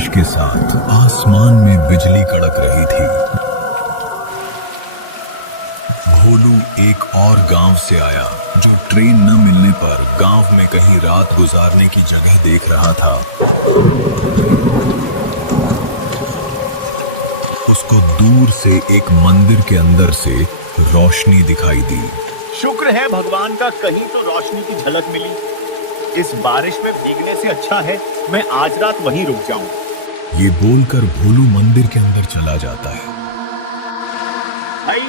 बारिश के साथ आसमान में बिजली कड़क रही थी। भोलू एक और गांव से आया जो ट्रेन न मिलने पर गांव में कहीं रात गुजारने की जगह देख रहा था। उसको दूर से एक मंदिर के अंदर से रोशनी दिखाई दी। शुक्र है भगवान का, कहीं तो रोशनी की झलक मिली। इस बारिश में भीगने से अच्छा है मैं आज रात वहीं रुक जाऊं। ये बोलकर भोलू मंदिर के अंदर चला जाता है। भाई,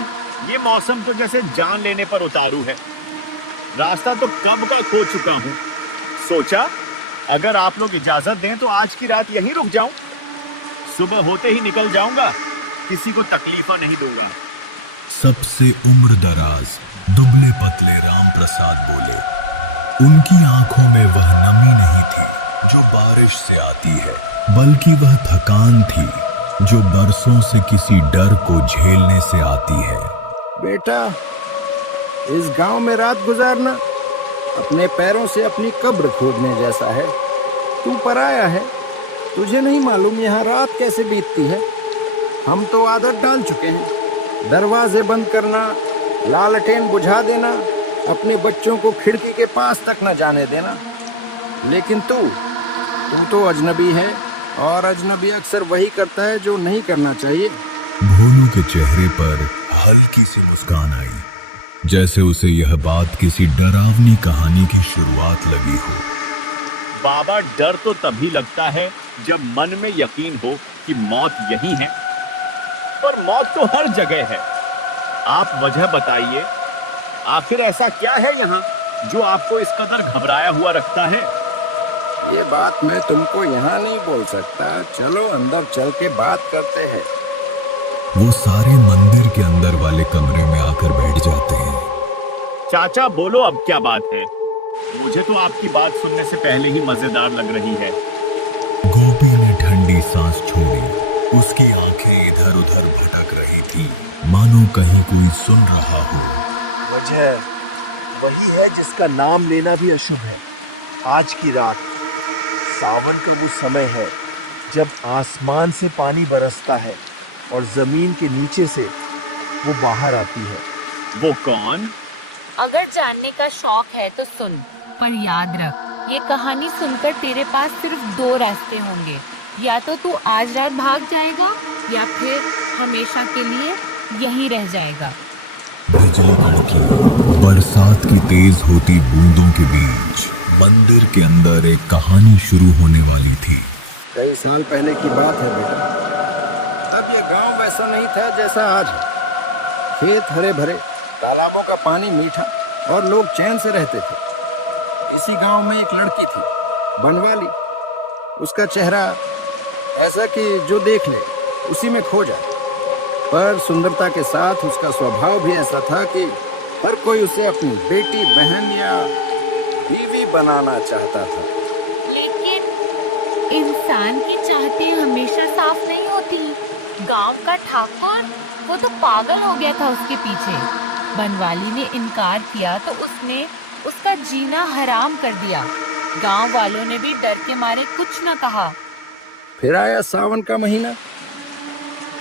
ये मौसम तो जैसे जान लेने पर उतारू है। रास्ता तो कब का खो चुका हूँ। सोचा अगर आप लोग इजाजत दें तो आज की रात यहीं रुक जाऊं। सुबह होते ही निकल जाऊंगा, किसी को तकलीफा नहीं दूंगा। सबसे उम्र दराज दुबले पतले राम प्रसाद बोले। उनकी आंखों में वह नमी नहीं थी जो बारिश से आती है, बल्कि वह थकान थी जो बरसों से किसी डर को झेलने से आती है। बेटा, इस गांव में रात गुजारना अपने पैरों से अपनी कब्र खोदने जैसा है। तू पराया है, तुझे नहीं मालूम यहाँ रात कैसे बीतती है। हम तो आदत डाल चुके हैं, दरवाजे बंद करना, लालटेन बुझा देना, अपने बच्चों को खिड़की के पास तक न जाने देना। लेकिन तू तो अजनबी है, और अजनबी अक्सर वही करता है जो नहीं करना चाहिए। भोलू के चेहरे पर हल्की सी मुस्कान आई, जैसे उसे यह बात किसी डरावनी कहानी की शुरुआत लगी हो। बाबा, डर तो तभी लगता है जब मन में यकीन हो कि मौत यही है। पर मौत तो हर जगह है। आप वजह बताइए, आखिर ऐसा क्या है यहाँ जो आपको इस कदर घबराया हुआ रखता है? ये बात मैं तुमको यहाँ नहीं बोल सकता। चलो अंदर चल के बात करते हैं। वो सारे मंदिर के अंदर वाले कमरे में आकर बैठ जाते हैं। चाचा बोलो, अब क्या बात है? मुझे तो आपकी बात सुनने से पहले ही मजेदार लग रही है। गोपी ने ठंडी सांस छोड़ी। उसकी आंखें इधर उधर भटक रही थी, मानो कहीं कोई सुन रहा हो। वजह वही है जिसका नाम लेना भी अशुभ है। आज की रात सावन का वो समय है जब आसमान से पानी बरसता है और जमीन के नीचे से वो बाहर आती है। वो कौन? अगर जानने का शौक है तो सुन, पर याद रख, ये कहानी सुनकर तेरे पास सिर्फ दो रास्ते होंगे। या तो तू आज रात भाग जाएगा या फिर हमेशा के लिए यहीं रह जाएगा। बिजली कड़की। बरसात की तेज होती बूंदों के बीच मंदिर के अंदर एक कहानी शुरू होने वाली थी। कई साल पहले की बात है बेटा। तब ये गांव वैसा नहीं था जैसा आज है। खेत हरे भरे, तालाबों का पानी मीठा और लोग चैन से रहते थे। इसी गांव में एक लड़की थी, बनवाली। उसका चेहरा ऐसा कि जो देख ले उसी में खो जाए। पर सुंदरता के साथ उसका स्वभाव भी ऐसा था कि हर कोई उसे अपनी बेटी, बहन या बीवी बनाना चाहता था। लेकिन इंसान की चाहती हमेशा साफ नहीं होती। गांव का ठाकुर, वो तो पागल हो गया था उसके पीछे। बनवाली ने इनकार किया तो उसने उसका जीना हराम कर दिया। गांव वालों ने भी डर के मारे कुछ न कहा। फिर आया सावन का महीना।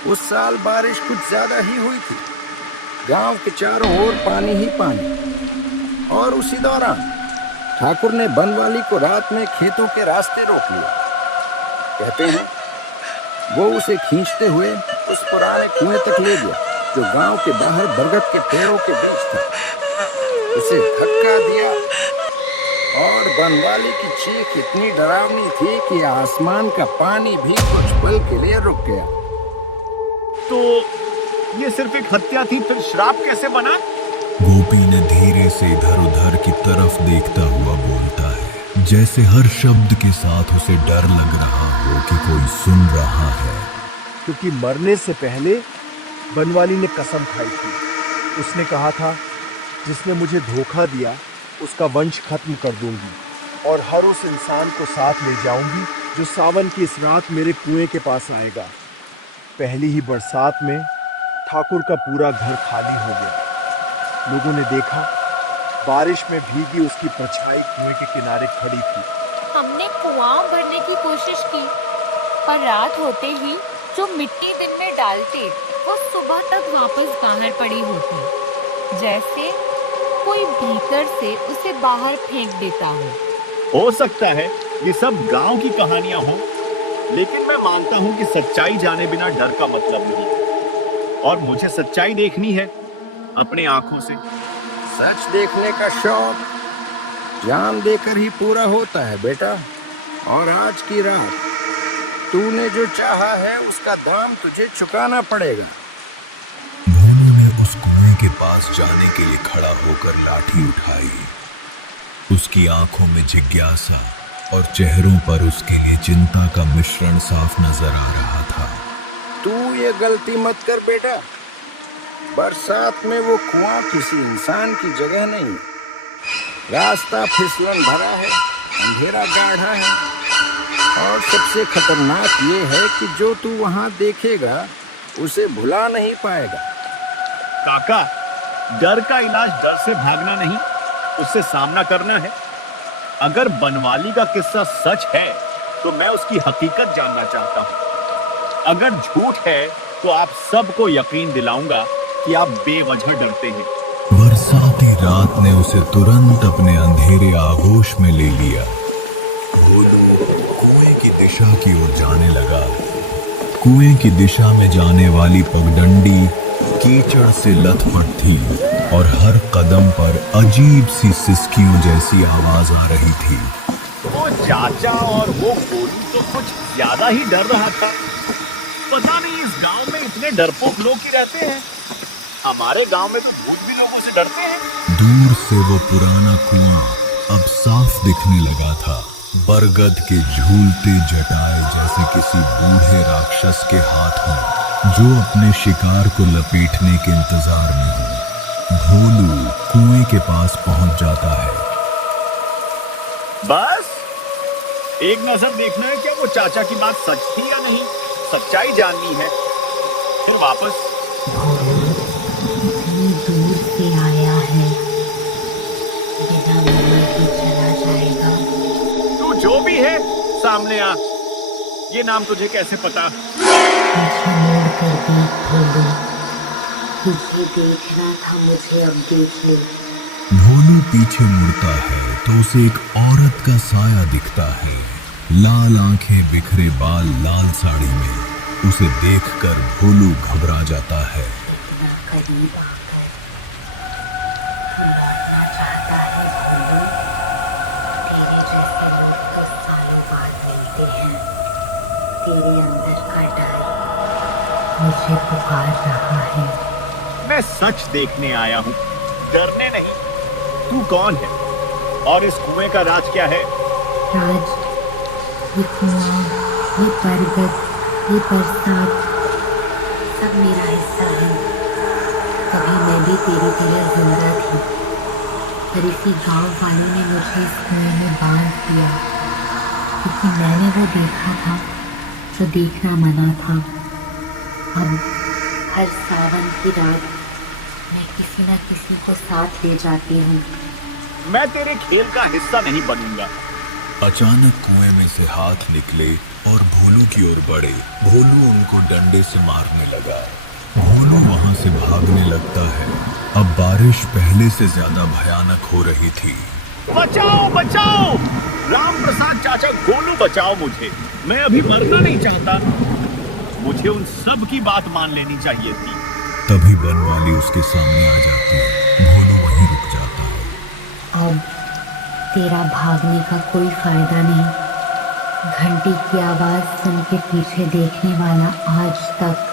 उस साल बारिश कुछ ज्यादा ही हुई थी। गांव के चारों ओर पानी ही पानी। और उसी दौरान ठाकुर ने बनवाली को रात में खेतों के रास्ते रोक लिया। कहते हैं वो उसे खींचते हुए उस पुराने कुएं तक ले गया जो गांव के बाहर बरगद के पेड़ों के बीच था। उसे धक्का दिया और बनवाली की चीख इतनी डरावनी थी कि आसमान का पानी भी कुछ पल के लिए रुक गया। तो ये सिर्फ एक हत्या थी, फिर श्राप कैसे बना? गोपी ने धीरे से इधर उधर की तरफ देखता हुआ बोलता है, जैसे हर शब्द के साथ उसे डर लग रहा हो कि कोई सुन रहा है। क्योंकि मरने से पहले बनवाली ने कसम खाई थी। उसने कहा था, जिसने मुझे धोखा दिया उसका वंश खत्म कर दूंगी और हर उस इंसान को साथ ले जाऊंगी जो सावन की इस रात मेरे कुएं के पास आएगा। पहली ही बरसात में ठाकुर का पूरा घर खाली हो गया। लोगों ने देखा, बारिश में भीगी उसकी परछाई कुएं के किनारे खड़ी थी। हमने कुआं भरने की कोशिश की, पर रात होते ही जो मिट्टी दिन में डालते वो सुबह तक वापस बाहर पड़ी होती, जैसे कोई भीतर से उसे बाहर फेंक देता हो सकता है ये सब गांव की कहानियां हों, लेकिन मैं मानता हूं कि सच्चाई जाने बिना डर का मतलब नहीं, और मुझे सच्चाई देखनी है अपने आंखों से। सच देखने का शौक जान देकर ही पूरा होता है बेटा। और आज की रात तूने जो चाहा है उसका दाम तुझे चुकाना पड़ेगा। भोलू ने उस कुएं के पास जाने के लिए खड़ा होकर लाठी उठाई। उसकी आंखों में जिज्ञासा और चेहरों पर उसके लिए चिंता का मिश्रण साफ नजर आ रहा था। तू ये गलती मत कर बेटा। बरसात में वो कुआं किसी इंसान की जगह नहीं। रास्ता फिसलन भरा है, अंधेरा गाढ़ा है, और सबसे खतरनाक ये है कि जो तू वहां देखेगा उसे भुला नहीं पाएगा। काका, डर का इलाज डर से भागना नहीं, उससे सामना करना है। अगर बनवाली का किस्सा सच है तो मैं उसकी हकीकत जानना चाहता हूँ। अगर झूठ है तो आप सबको यकीन दिलाऊंगा कि आप बेवजह डरते हैं। बरसाती रात ने उसे तुरंत अपने अंधेरे आगोश में ले लिया। भोलू कुएं की दिशा की ओर जाने लगा। कुएं की दिशा में जाने वाली पगडंडी कीचड़ से लथपथ थी और हर कदम पर अजीब सी सिसकियों जैसी आवाज आ रही थी। वो चाचा और वो गोलू तो कुछ ज्यादा ही डर रहा था। पता नहीं इस गांव में इतने डरपोक लोग ही रहते हैं। हमारे गांव में तो भूत भी लोगों से डरते हैं। दूर से वो पुराना कुआं अब साफ दिखने लगा था। बरगद के झूलते जटाए जैसे किसी बूढ़े राक्षस के हाथ हों जो अपने शिकार को लपेटने के इंतजार में हो। भोलू कुएं के पास पहुंच जाता है। बस एक नजर देखना है क्या वो चाचा की बात सच थी या नहीं। सच्चाई जाननी है, फिर वापस। इतनी दूर से आया है, बिना मिले तो चला जाएगा। तू जो भी है सामने आ। ये नाम तुझे कैसे पता? पीछे मुड़ कर देख भोलू, तुझे देखना था मुझे, अब देख ले। भोलू पीछे मुड़ता है तो उसे एक औरत का साया दिखता है। लाल आंखें, बिखरे बाल, लाल साड़ी में। उसे देखकर भोलू घबरा जाता है। करीब आकर लौटना चाहता है भोलू। तेरे जैसे लोग तो सालों बाद मिलते हैं। तेरे अंदर का डर मुझे पुकार रहा है। मैं सच देखने आया हूँ, डरने नहीं। तू कौन है और इस कुएं का राज क्या है? राज, ये कुआं, ये बरगद, ये बरसात सब मेरा हिस्सा है। कभी मैं भी तेरी तरह जिंदा थी, पर इसी गांव वालों ने मुझे इस कुएं में बांध दिया, क्योंकि मैंने वो देखा था जो देखना मना था। अब हर सावन की रात मैं किसी न किसी को साथ ले जाती हूँ। मैं तेरे खेल का हिस्सा नहीं बनूंगा। अचानक कुएं में से हाथ निकले और भोलू की ओर बढ़े। भोलू उनको डंडे से मारने लगा। भोलू वहां से भागने लगता है। अब बारिश पहले से ज्यादा भयानक हो रही थी। बचाओ बचाओ, राम प्रसाद चाचा, गोलू बचाओ मुझे। मैं अभी मरना नहीं चाहता। मुझे उन सब की बात मान लेनी चाहिए थी। तभी बनवाली उसके सामने आ जाती है। भोलू वहीं रुक जाता है। अब तेरा भागने का कोई फायदा नहीं। घंटी की आवाज सुन के पीछे देखने वाला आज तक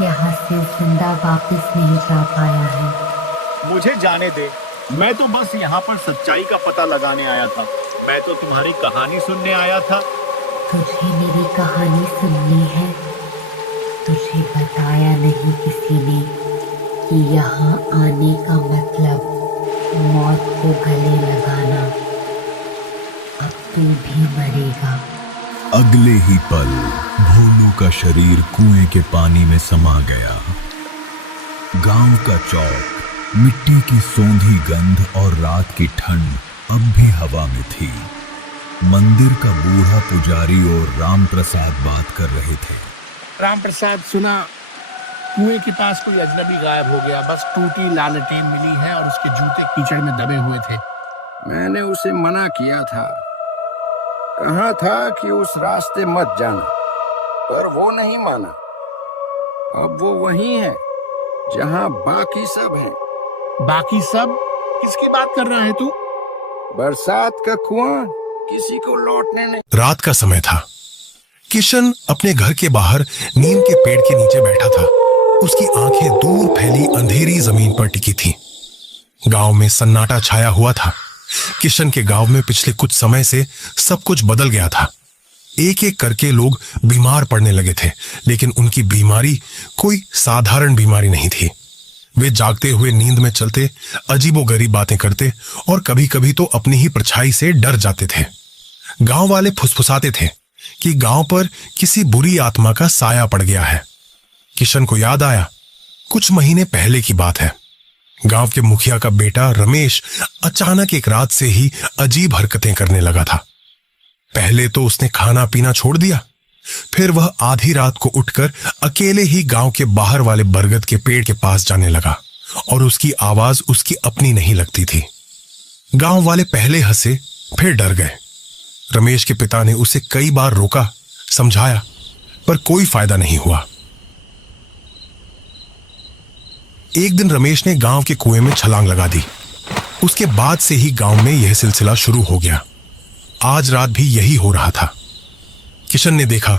यहाँ से जिंदा वापस नहीं जा पाया है। मुझे जाने दे, मैं तो बस यहाँ पर सच्चाई का पता लगाने आया था। मैं तो तुम्हारी कहानी सुनने आया था। तुझे मेरी कहानी सुननी है? तुझे बताया नहीं किसी ने कि यहाँ आने का मतलब मौत को गले लगाना। अब तू भी मरेगा। अगले ही पल भोलू का शरीर कुएं के पानी में समा गया। गांव का चौक, मिट्टी की सोंधी गंध और रात की ठंड अब भी हवा में थी। मंदिर का बूढ़ा पुजारी और राम प्रसाद बात कर रहे थे। राम प्रसाद, सुना कुएं के पास कोई अजनबी गायब हो गया। बस टूटी लालटेन मिली है और उसके जूते कीचड़ में दबे हुए थे। मैंने उसे मना किया था, कहा था कि उस रास्ते मत जाना, पर वो नहीं माना। अब वो वही है जहां बाकी सब हैं। बाकी सब? किसकी बात कर रहा है तू? बरसात का कुआं किसी को लौटने नहीं। रात का समय था। किशन अपने घर के बाहर नीम के पेड़ के नीचे बैठा था। उसकी आंखें दूर फैली अंधेरी जमीन पर टिकी थीं। गांव में सन्नाटा छाया हुआ था। किशन के गांव में पिछले कुछ समय से सब कुछ बदल गया था। एक एक करके लोग बीमार पड़ने लगे थे, लेकिन उनकी बीमारी कोई साधारण बीमारी नहीं थी। वे जागते हुए नींद में चलते, अजीबोगरीब बातें करते और कभी कभी तो अपनी ही परछाई से डर जाते थे। गांव वाले फुसफुसाते थे कि गांव पर किसी बुरी आत्मा का साया पड़ गया है। किशन को याद आया, कुछ महीने पहले की बात है। गांव के मुखिया का बेटा रमेश अचानक एक रात से ही अजीब हरकतें करने लगा था। पहले तो उसने खाना पीना छोड़ दिया, फिर वह आधी रात को उठकर अकेले ही गांव के बाहर वाले बरगद के पेड़ के पास जाने लगा और उसकी आवाज उसकी अपनी नहीं लगती थी। गांव वाले पहले हंसे, फिर डर गए। रमेश के पिता ने उसे कई बार रोका, समझाया, पर कोई फायदा नहीं हुआ। एक दिन रमेश ने गांव के कुएं में छलांग लगा दी। उसके बाद से ही गांव में यह सिलसिला शुरू हो गया। आज रात भी यही हो रहा था। किशन ने देखा,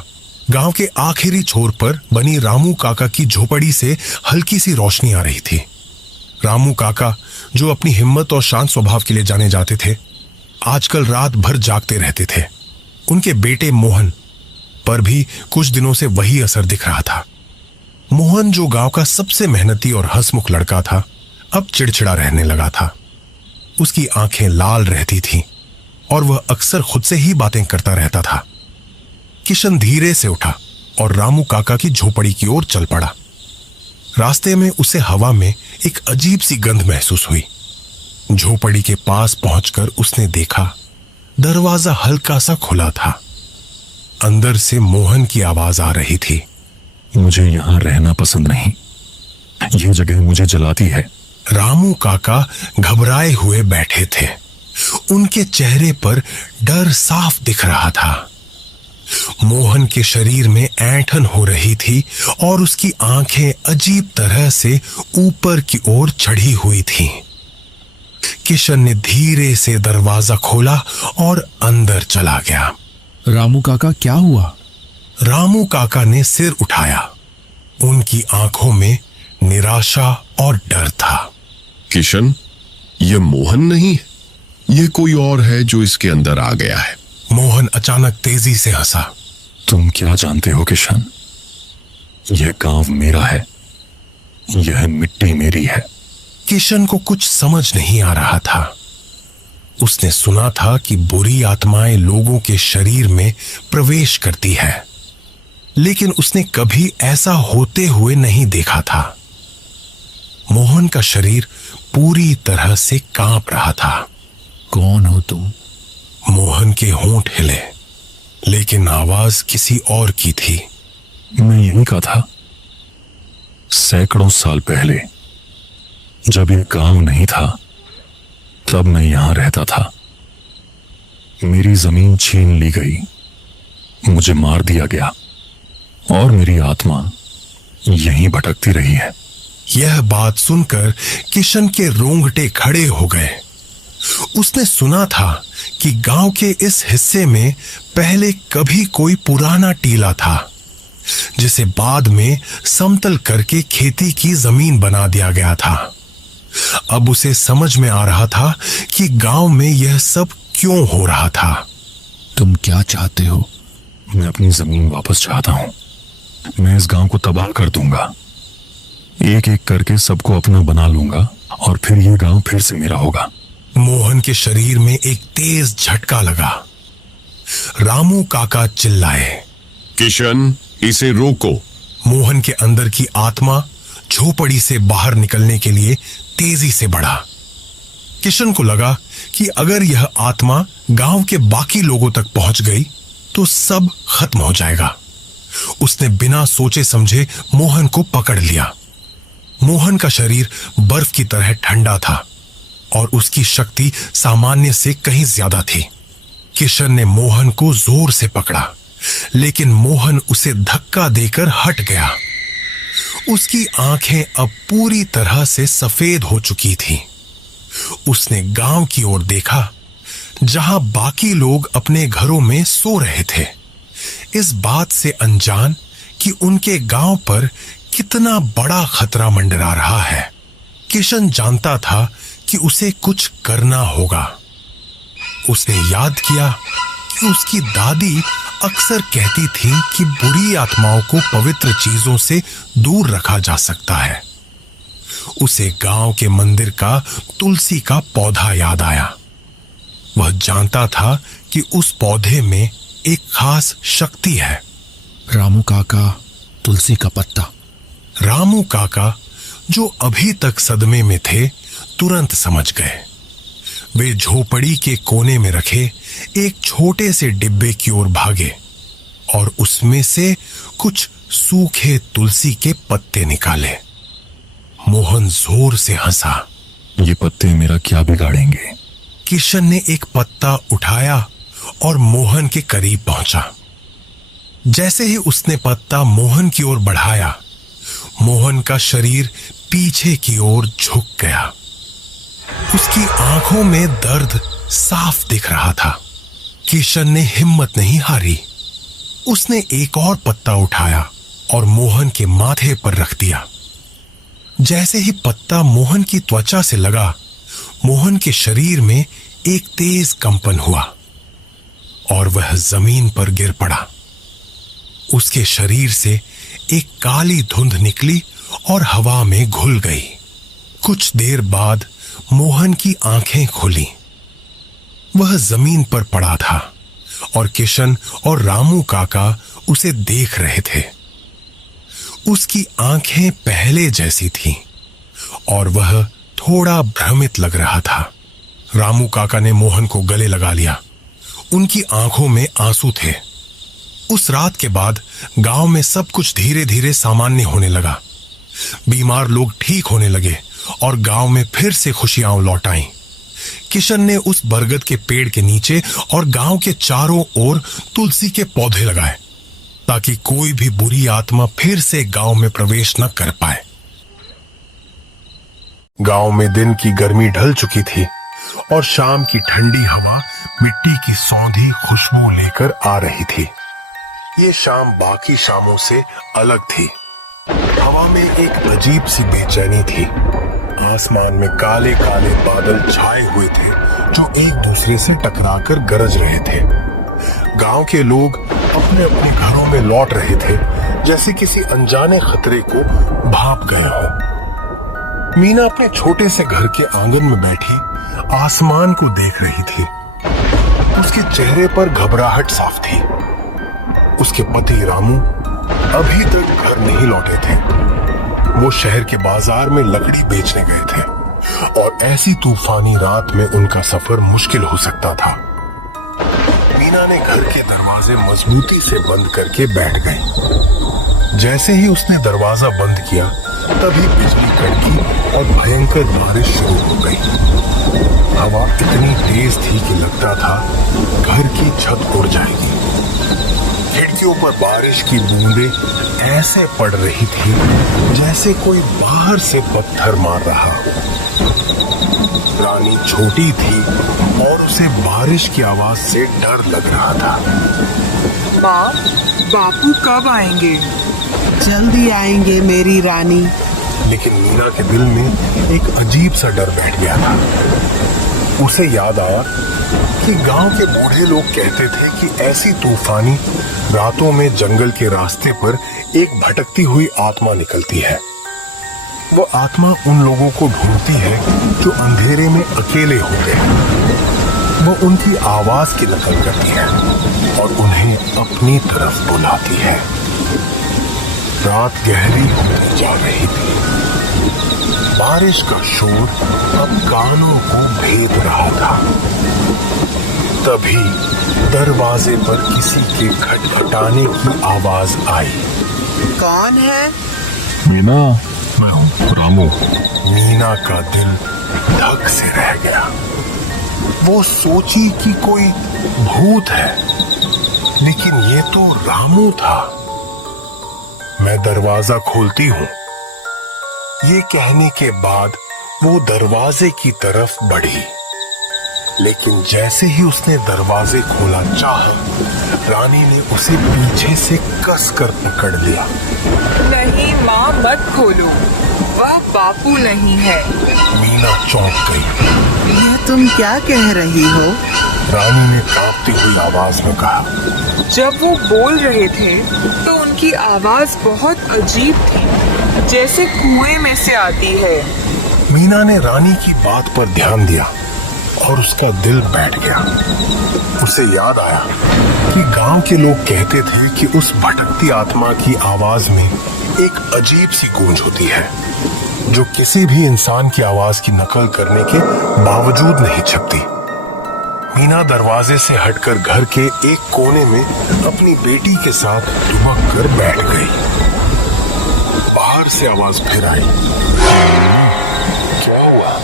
गांव के आखिरी छोर पर बनी रामू काका की झोपड़ी से हल्की सी रोशनी आ रही थी। रामू काका, जो अपनी हिम्मत और शांत स्वभाव के लिए जाने जाते थे, आजकल रात भर जागते रहते थे। उनके बेटे मोहन पर भी कुछ दिनों से वही असर दिख रहा था। मोहन, जो गांव का सबसे मेहनती और हंसमुख लड़का था, अब चिड़चिड़ा रहने लगा था। उसकी आंखें लाल रहती थीं और वह अक्सर खुद से ही बातें करता रहता था। किशन धीरे से उठा और रामू काका की झोपड़ी की ओर चल पड़ा। रास्ते में उसे हवा में एक अजीब सी गंध महसूस हुई। झोपड़ी के पास पहुंचकर उसने देखा, दरवाजा हल्का सा खुला था। अंदर से मोहन की आवाज आ रही थी, मुझे यहां रहना पसंद नहीं, यह जगह मुझे जलाती है। रामू काका घबराए हुए बैठे थे। उनके चेहरे पर डर साफ दिख रहा था। मोहन के शरीर में ऐंठन हो रही थी और उसकी आंखें अजीब तरह से ऊपर की ओर चढ़ी हुई थीं। किशन ने धीरे से दरवाजा खोला और अंदर चला गया। रामू काका, क्या हुआ? रामू काका ने सिर उठाया। उनकी आंखों में निराशा और डर था। किशन, ये मोहन नहीं, ये कोई और है जो इसके अंदर आ गया है। मोहन अचानक तेजी से हंसा। तुम क्या जानते हो किशन? यह गांव मेरा है, यह मिट्टी मेरी है। किशन को कुछ समझ नहीं आ रहा था। उसने सुना था कि बुरी आत्माएं लोगों के शरीर में प्रवेश करती है, लेकिन उसने कभी ऐसा होते हुए नहीं देखा था। मोहन का शरीर पूरी तरह से कांप रहा था। कौन हो तुम? मोहन के होंठ हिले, लेकिन आवाज किसी और की थी। मैं यहीं का था, सैकड़ों साल पहले, जब यह गांव नहीं था, तब मैं यहां रहता था। मेरी जमीन छीन ली गई, मुझे मार दिया गया और मेरी आत्मा यहीं भटकती रही है। यह बात सुनकर किशन के रोंगटे खड़े हो गए। उसने सुना था कि गांव के इस हिस्से में पहले कभी कोई पुराना टीला था, जिसे बाद में समतल करके खेती की जमीन बना दिया गया था। अब उसे समझ में आ रहा था कि गांव में यह सब क्यों हो रहा था। तुम क्या चाहते हो? मैं अपनी जमीन वापस चाहता हूं। मैं इस गांव को तबाह कर दूंगा, एक एक करके सबको अपना बना लूंगा और फिर यह गांव फिर से मेरा होगा। मोहन के शरीर में एक तेज झटका लगा। रामू काका चिल्लाए, किशन, इसे रोको। मोहन के अंदर की आत्मा झोपड़ी से बाहर निकलने के लिए तेजी से बढ़ा। किशन को लगा कि अगर यह आत्मा गांव के बाकी लोगों तक पहुंच गई तो सब खत्म हो जाएगा। उसने बिना सोचे समझे मोहन को पकड़ लिया। मोहन का शरीर बर्फ की तरह ठंडा था और उसकी शक्ति सामान्य से कहीं ज्यादा थी। किशन ने मोहन को जोर से पकड़ा, लेकिन मोहन उसे धक्का देकर हट गया। उसकी आंखें अब पूरी तरह से सफेद हो चुकी थीं। उसने गांव की ओर देखा, जहां बाकी लोग अपने घरों में सो रहे थे, इस बात से अनजान कि उनके गांव पर कितना बड़ा खतरा मंडरा रहा है। किशन जानता था कि उसे कुछ करना होगा। उसने याद किया कि उसकी दादी अक्सर कहती थी कि बुरी आत्माओं को पवित्र चीजों से दूर रखा जा सकता है। उसे गांव के मंदिर का तुलसी का पौधा याद आया। वह जानता था कि उस पौधे में एक खास शक्ति है। रामू काका, तुलसी का पत्ता। रामू काका, जो अभी तक सदमे में थे, तुरंत समझ गए। वे झोपड़ी के कोने में रखे एक छोटे से डिब्बे की ओर भागे और उसमें से कुछ सूखे तुलसी के पत्ते निकाले। मोहन जोर से हंसा। ये पत्ते मेरा क्या बिगाड़ेंगे? किशन ने एक पत्ता उठाया और मोहन के करीब पहुंचा। जैसे ही उसने पत्ता मोहन की ओर बढ़ाया, मोहन का शरीर पीछे की ओर झुक गया। उसकी आंखों में दर्द साफ दिख रहा था। किशन ने हिम्मत नहीं हारी। उसने एक और पत्ता उठाया और मोहन के माथे पर रख दिया। जैसे ही पत्ता मोहन की त्वचा से लगा, मोहन के शरीर में एक तेज कंपन हुआ और वह जमीन पर गिर पड़ा। उसके शरीर से एक काली धुंध निकली और हवा में घुल गई। कुछ देर बाद मोहन की आंखें खुली। वह जमीन पर पड़ा था और किशन और रामू काका उसे देख रहे थे। उसकी आंखें पहले जैसी थीं और वह थोड़ा भ्रमित लग रहा था। रामू काका ने मोहन को गले लगा लिया। उनकी आंखों में आंसू थे। उस रात के बाद गांव में सब कुछ धीरे धीरे सामान्य होने लगा। बीमार लोग ठीक होने लगे और गांव में फिर से खुशियां लौट आईं। किशन ने उस बरगद के पेड़ के नीचे और गांव के चारों ओर तुलसी के पौधे लगाए ताकि कोई भी बुरी आत्मा फिर से गांव में प्रवेश न कर पाए। गांव में दिन की गर्मी ढल चुकी थी और शाम की ठंडी हवा मिट्टी की सौंधी खुशबू लेकर आ रही थी। ये शाम बाकी शामों से अलग थी। हवा में एक अजीब सी बेचैनी थी। आसमान में काले काले बादल छाए हुए थे जो एक दूसरे से टकराकर गरज रहे थे। गांव के लोग अपने अपने घरों में लौट रहे थे, जैसे किसी अनजाने खतरे को भाप गए हो। मीना अपने छोटे से घर के आंगन में बैठी आसमान को देख रही थी। उसके चेहरे पर घबराहट साफ थी। उसके पति रामू अभी तक घर नहीं लौटे थे। वो शहर के बाजार में लकड़ी बेचने गए थे और ऐसी तूफानी रात में उनका सफर मुश्किल हो सकता था। मीना ने घर के दरवाजे मजबूती से बंद करके बैठ गई। जैसे ही उसने दरवाजा बंद किया, तभी बिजली कड़की और भयंकर बारिश शुरू हो गई। हवा इतनी तेज थी कि लगता था घर की छत उड़ जाएगी। खिड़कियों पर बारिश की बूंदें ऐसे पड़ रही थी जैसे कोई बाहर से पत्थर मार रहा हो। रानी छोटी थी और उसे बारिश की आवाज से डर लग रहा था। माँ, बापू कब आएंगे? जल्दी आएंगे मेरी रानी। लेकिन मीना के दिल में एक अजीब सा डर बैठ गया था। उसे याद आया कि गांव के बूढ़े लोग कहते थे कि ऐसी तूफानी रातों में जंगल के रास्ते पर एक भटकती हुई आत्मा निकलती है। वो आत्मा उन लोगों को ढूंढती है जो अंधेरे में अकेले होते हैं। वो उनकी आवाज की नकल करती है और उन्हें अपनी तरफ बुलाती है। रात गहरी होती जा रही थी। बारिश का शोर अब कानों को भेद रहा था। तभी दरवाजे पर किसी के खटखटाने की आवाज आई। कौन है? मीना, मैं हूँ, रामू। मीना का दिल धक से रह गया। वो सोची कि कोई भूत है, लेकिन ये तो रामू था। मैं दरवाजा खोलती हूँ। ये कहने के बाद वो दरवाजे की तरफ बढ़ी, लेकिन जैसे ही उसने दरवाजे खोला चाहा, रानी ने उसे पीछे से कसकर पकड़ लिया। नहीं माँ, मत खोलो, वह बापू नहीं है। मीना चौंक गई। यह तुम क्या कह रही हो? रानी ने कांपती हुई आवाज में कहा। जब वो बोल रहे थे तो उनकी आवाज बहुत अजीब थी, जैसे कुएं में से आती है। मीना ने रानी की बात पर ध्यान दिया और उसका दिल बैठ गया। उसे याद आया कि गांव के लोग कहते थे कि उस भटकती आत्मा की आवाज में एक अजीब सी गूंज होती है, जो किसी भी इंसान की आवाज की नकल करने के बावजूद नहीं छिपती। मीना दरवाजे से हटकर घर के एक कोने में अपनी बेटी के साथ दुबक कर बैठ गई। बाहर से आवाज फिर आई। क्या हुआ?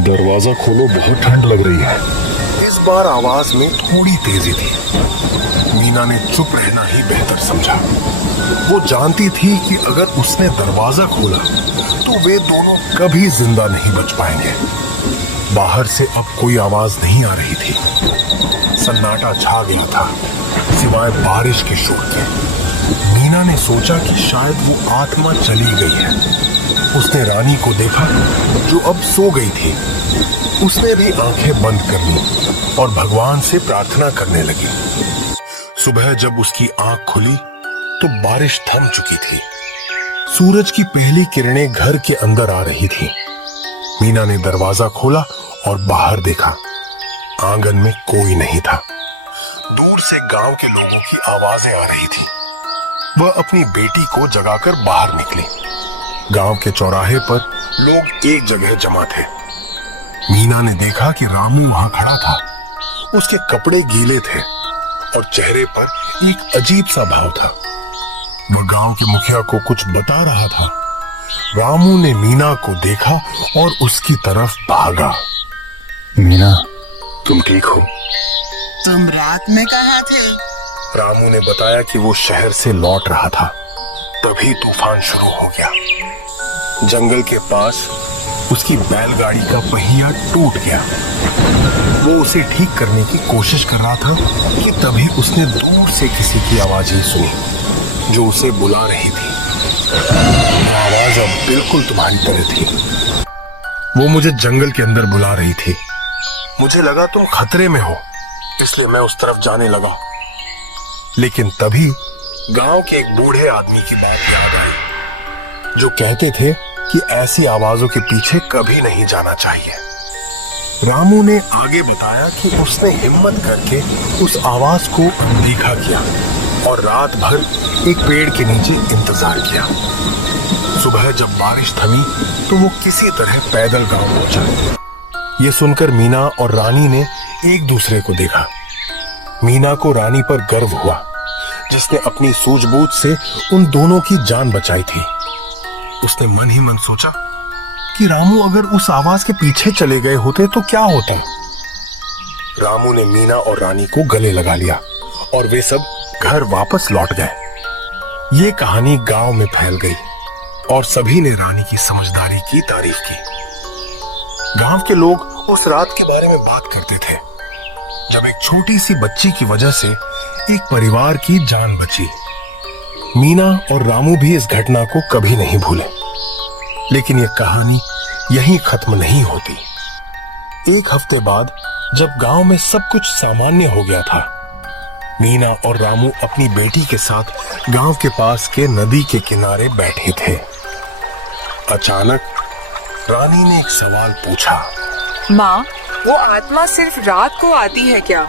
दरवाजा खोलो, बहुत ठंड लग रही है। इस बार आवाज में थोड़ी तेजी थी। मीना ने चुप रहना ही बेहतर समझा। वो जानती थी कि अगर उसने दरवाजा खोला तो वे दोनों कभी जिंदा नहीं बच पाएंगे। बाहर से अब कोई आवाज नहीं आ रही थी। सन्नाटा छा गया था, सिवाय बारिश के शोर के। मीना ने सोचा कि शायद वो आत्मा चली गई है। उसने रानी को देखा, जो अब सो गई थी। उसने भी आंखें बंद कर ली और भगवान से प्रार्थना करने लगी। सुबह जब उसकी आंख खुली तो बारिश थम चुकी थी। सूरज की पहली किरणें घर के अंदर आ रही थी। मीना ने दरवाजा खोला और बाहर देखा। आंगन में कोई नहीं था। दूर से गांव के लोगों की आवाजें आ रही थी। वह अपनी बेटी को जगाकर बाहर निकली। गांव के चौराहे पर लोग एक जगह जमा थे। मीना ने देखा कि रामू वहां खड़ा था। उसके कपड़े गीले थे और चेहरे पर एक अजीब सा भाव था। वह गांव के मुखिया को कुछ बता रहा था। रामू ने मीना को देखा और उसकी तरफ भागा। मीना, तुम ठीक हो? तुम रात में कहाँ थे? रामू ने बताया कि वो शहर से लौट रहा था। तभी तूफान शुरू हो गया। जंगल के पास उसकी बैलगाड़ी का पहिया टूट गया। वो उसे ठीक करने की कोशिश कर रहा था कि तभी उसने दूर से किसी की आवाज ही सुनी, जो उसे बुला रही थी। वो आवाज अब बिल्कुल तुम्हारी तरह थी। वो मुझे जंगल के अंदर बुला रही थी। मुझे लगा तुम खतरे में हो, इसलिए मैं उस तरफ जाने लगा। लेकिन तभी गांव के एक बूढ़े आदमी की बात याद आई, जो कहते थे कि ऐसी आवाजों के पीछे कभी नहीं जाना चाहिए। रामू ने आगे बताया कि उसने हिम्मत करके उस आवाज को अनदेखा किया और रात भर एक पेड़ के नीचे इंतजार किया। सुबह जब बारिश थमी तो वो किसी तरह पैदल गांव पहुंचा। ये सुनकर मीना और रानी ने एक दूसरे को देखा। मीना को रानी पर गर्व हुआ, जिसने अपनी सूझबूझ से उन दोनों की जान बचाई थी। उसने मन ही मन सोचा कि रामू अगर उस आवाज के पीछे चले गए होते तो क्या होता। रामू ने मीना और रानी को गले लगा लिया और वे सब घर वापस लौट गए। ये कहानी गांव में फैल गई और सभी ने रानी की समझदारी की तारीफ की। गांव के लोग उस रात के बारे में बात करते थे, जब एक छोटी सी बच्ची की वजह से एक परिवार की जान बची। मीना और रामू भी इस घटना को कभी नहीं भूले। लेकिन यह कहानी यहीं खत्म नहीं होती। एक हफ्ते बाद जब गांव में सब कुछ सामान्य हो गया था, मीना और रामू अपनी बेटी के साथ गांव के पास के नदी के किनारे बैठे थे। अचानक रानी ने एक सवाल पूछा। माँ, वो आत्मा सिर्फ रात को आती है क्या?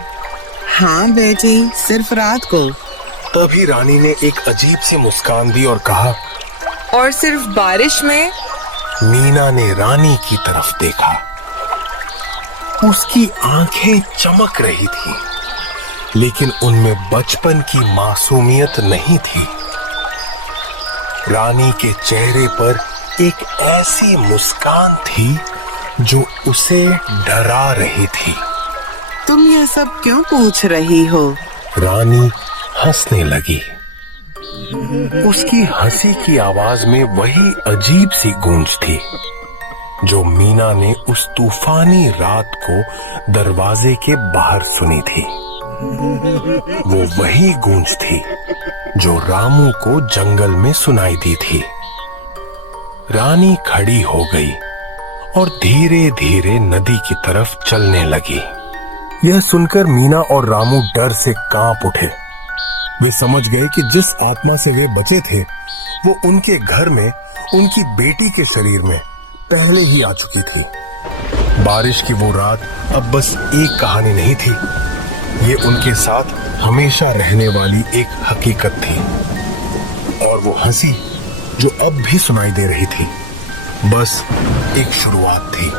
हाँ बेटी, सिर्फ रात को। तभी रानी ने एक अजीब सी मुस्कान दी और कहा, और सिर्फ बारिश में मीना ने रानी की तरफ देखा। उसकी आंखें चमक रही थीं, लेकिन उनमें बचपन की मासूमियत नहीं थी। रानी के चेहरे पर एक ऐसी मुस्कान थी जो उसे डरा रही थी। तुम यह सब क्यों पूछ रही हो? रानी हंसने लगी। उसकी हंसी की आवाज में वही अजीब सी गूंज थी जो मीना ने उस तूफानी रात को दरवाजे के बाहर सुनी थी। वो वही गूंज थी जो रामू को जंगल में सुनाई दी थी। रानी खड़ी हो गई और धीरे धीरे नदी की तरफ चलने लगी। यह सुनकर मीना और रामू डर से कांप उठे। वे समझ गए कि जिस आत्मा से वे बचे थे वो उनके घर में उनकी बेटी के शरीर में पहले ही आ चुकी थी। बारिश की वो रात अब बस एक कहानी नहीं थी, ये उनके साथ हमेशा रहने वाली एक हकीकत थी। और वो हंसी जो अब भी सुनाई दे रही थी बस एक शुरुआत थी।